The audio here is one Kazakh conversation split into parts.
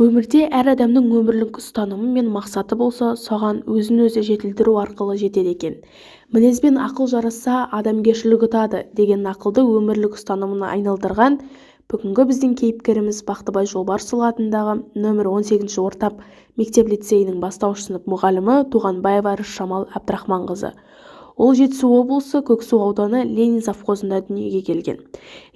Өмірде әр адамның өмірлік ұстанымы мен мақсаты болса, соған өзін-өзі жетілдіру арқылы жетеді екен. Мінез бен ақыл жарасса, адамгершілік ұтады деген нақылды өмірлік ұстанымына айналдырған бүгінгі біздің кейіпкеріміз Бақтыбай Жолбарысұлы атындағы нөмір 18 орта мектеп-лицейінің бастауыш сынып мұғалімі Туғанбаева Рысжамал Әбдірахманқызы. Ол Жетісу облысы Көксу ауданы Ленин совхозында дүниеге келген.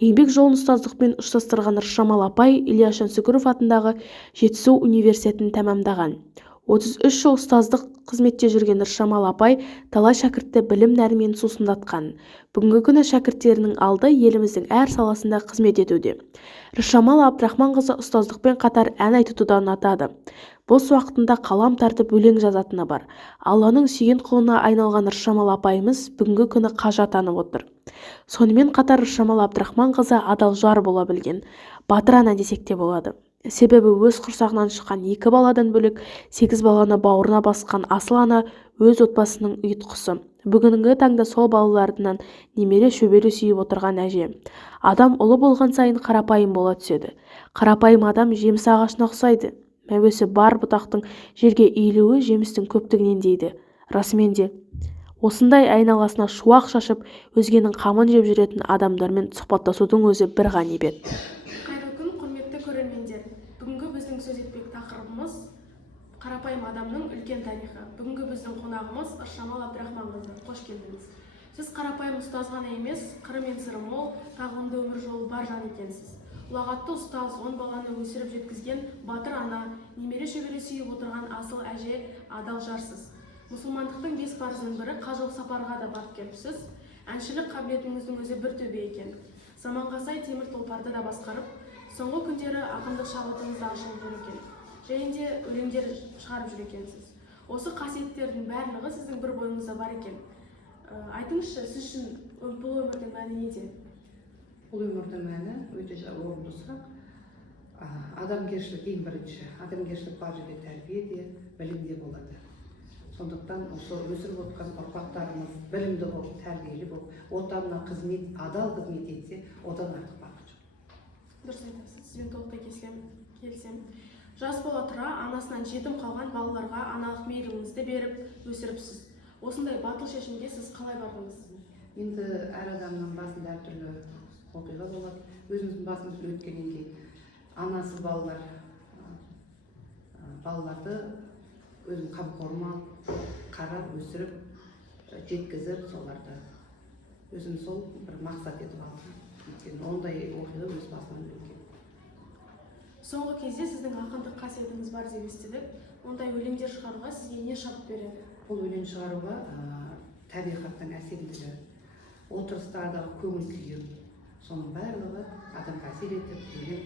Еңбек жолын ұстаздықпен ұштастырған Рысжамал апай Ильяс Жансүгіров атындағы Жетісу университетін тәмамдаған. 33 жыл ұстаздық қызметте жүрген Рысжамал апай талай шәкіртті білім нәрімен сусындатқан. Бүгінгі күні шәкірттерінің алды еліміздің әр саласында қызмет етуде. Рысжамал Әбдірахманқызы ұстаздықпен қатар ән айтуды да ұнатады. Бос уақытында қалам тартып өлең жазатыны бар. Алланың сүйген құлына айналған Рысжамал апайымыз бүгінгі күні қажы атанып отыр. Сонымен қатар Рысжамал Әбдірахманқызы адал жар бола білген, батыр ана десек те болады. Себебі өз құрсағынан шыққан 2 баладан бөлек 8 баланы бауырына басқан асыл ана өз отбасының ұйытқысы. Бүгінгі таңда сол балаларынан немере шөбере сүйіп отырған әже. Адам ұлы болған сайын қарапайым бола түседі. Қарапайым адам жеміс ағашына ұқсайды. Мәуесі бар бұтақтың жерге иілуі жемістің көптігінен дейді. Расымен де осындай айналасына шуақ шашып, өзгенің қамын жеп жүретін адамдармен сұхбаттасудың өзі бір ғанибет. Қайырлы күн, құрметті көрермендер. Бүгінгі біздің сөз етпек тақырыбымыз қарапайым адамның үлкен тарихы. Бүгінгі біздің қонағымыз Рысжамал Әбдірахманқызы. Қош келдіңіз. Сіз қарапайым ұстаз ғана емес, қыры мен сыры мол, тағылымды өмір жолы бар жан екенсіз. Ұлағатты ұстаз, 10 баланы өсіріп жеткізген батыр ана, немере шөбере сүйіп отырған асыл әже, адал жарсыз. Мұсылмандықтың 5 парызының бірі қажылық сапарға да барып келіпсіз. Әншілік қабілетіңіздің өзі бір төбе екен. Заманға сай темір тұлпарды да басқарып, соңғы күндері ақындық шабытыңыз да ашылып жүр екен. Және де өлеңдер шығарып жүр екенсіз. Осы қасиеттердің барлығы сіздің бір бойыңызда бар екен. Айтыңызшы, сіз үшін бұл өмірдің мәні неде? Бұл өмірдің мәні өте орынды сұрақ. Адамгершілік ең бірінші. Адамгершілік бар жерде тәрбие де, білім де болады. Сондықтан осы өсіріп отқан ұрпақтарымыз білімді болып, тәрбиелі болып, отанына қызмет, адал қызмет етсе, одан артық бақыт жоқ. Дұрыс айтасыз, сізбен толықтай келсем. Жас бола тұра анасынан жетім қалған балаларға аналық мейіріміңізді беріп өсіріпсіз. Осындай батыл шешімге сіз қалай бардыңыз? Енді әр адамның басында әртүрлі оқиға болады. Өзіміздің басымызда өткеннен кейін анасыз балаларды өзім қамқорыма қарап, өсіріп, жеткізіп, соларды өзім сол бір мақсат етіп алдым. Ондай оқиға өз басынан өткен. Соңғы кезде сіздің ақындық қасиетіңіз бар деп естідік. Ондай өлеңдер шығаруға сізге не шабыт береді? Бұл өлең шығаруға табиғаттың әсемдігі, отырыстардағы көңіл күйі, соның барлығы адамға әсер етіп, өлең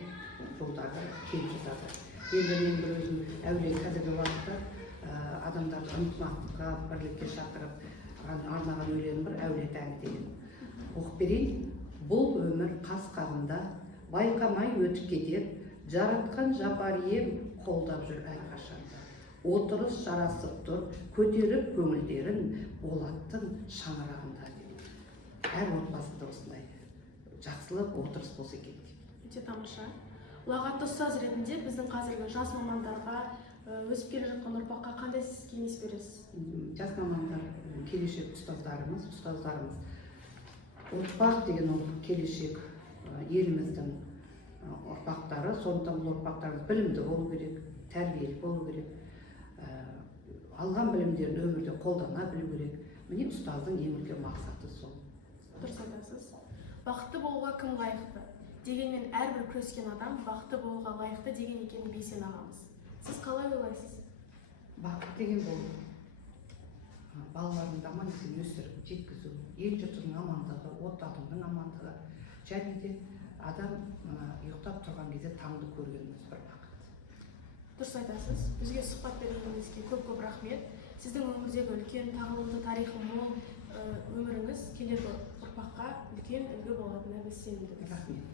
жолдарды келіп жатады. Енді мен бір өзім әулие қазіргі уақытта адамдарды ынтымақтыққа, бірлікке шақырып арнаған өлеңім бір әулие әні деген. Оқып берейін. Бұл өмір қас-қағымда байқамай өтіп кетер, жаратқан жапар ем қолдап жүр әрқашанда. Отырыс жарасып тұр, көтеріп көңілдерін, болаттың шаңырағында деген. Әр отбасында осындай жақсылық отырыс болса екен. Өте тамаша. Ұлағатты ұстаз ретінде біздің қазіргі жас мамандарға, өсіп келе жатқан ұрпаққа қандай сіз кеңес бересіз? Жас мамандар келешек ұстаздарымыз. Ұрпақ деген ол келешек еліміздің ұрпақтары. Сондықтан бұл ұрпақтарымыз білімді болу керек, тәрбиелі болу керек. Алған білімдерін өмірде қолдана білу керек. Міне ұстаздың ең үлкен мақсаты сол. Дұрыс айтасыз. Бақытты болуға кім лайықты? Дегенмен әрбір күрескен адам бақытты болуға лайықты деген екенін бейсен ағамыз. Сіз қалай ойлайсыз? Бақыт деген бұл балаларыңды аман есен өсіріп, жеткізу, ел жұртының амандығы, отанының амандығы, және де адам ұйықтап тұрған кезде таңды көргеніміз бір бақыт. Дұрыс айтасыз. Бізге сұхбат бергеніңізге көп рахмет. Сіздің өмірдегі үлкен тағылымды тарихы мол өміріңіз келесі ұрпаққа үлкен үлгі болатынына біз сенімдіміз. Рахмет.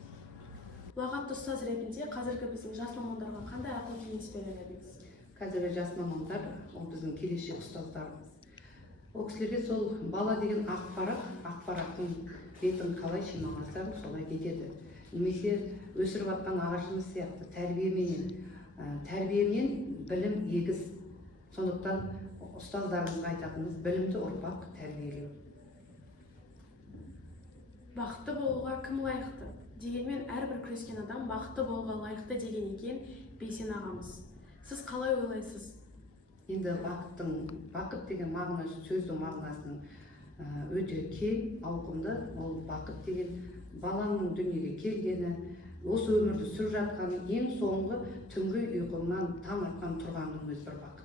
Ұлағатты ұстаз ретінде қазіргі біздің жас мамандарға қандай ақыл кеңес берер едіңіз? Қазіргі жас мамандар ол біздің келешек ұстаздарымыз. Ол кісілерге сол бала деген ақпараттың бетін қалай шималасаң солай кетеді. Немесе өсіріп жатқан ағашымыз сияқты тәрбиеменен тәрбие мен білім егіз. Сондықтан ұстаздарымызға айтатынымыз білімді ұрпақ тәрбиелеу. Бақытты болуға кім лайықты? Дегенмен әрбір күрескен адам бақытты болуға лайықты деген екен Бейсен ағамыз. Сіз қалай ойлайсыз? Енді бақыт деген мағына, сөздің мағынасының өте кең, ауқымды. Ол бақыт деген баланың дүниеге келгені, осы өмірді сүріп жатқаны, ең соңғы түнгі ұйқымнан таң атқан тұрғанның өзі бір бақыт.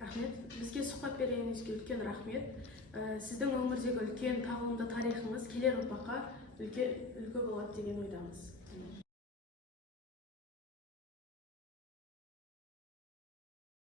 Рахмет. Бізге сұхбат бергеніңізге үлкен рахмет. Сіздің өмірдегі үлкен тағылымды тарихыңыз келер ұрпаққа үлгі болады деген ойдамыз.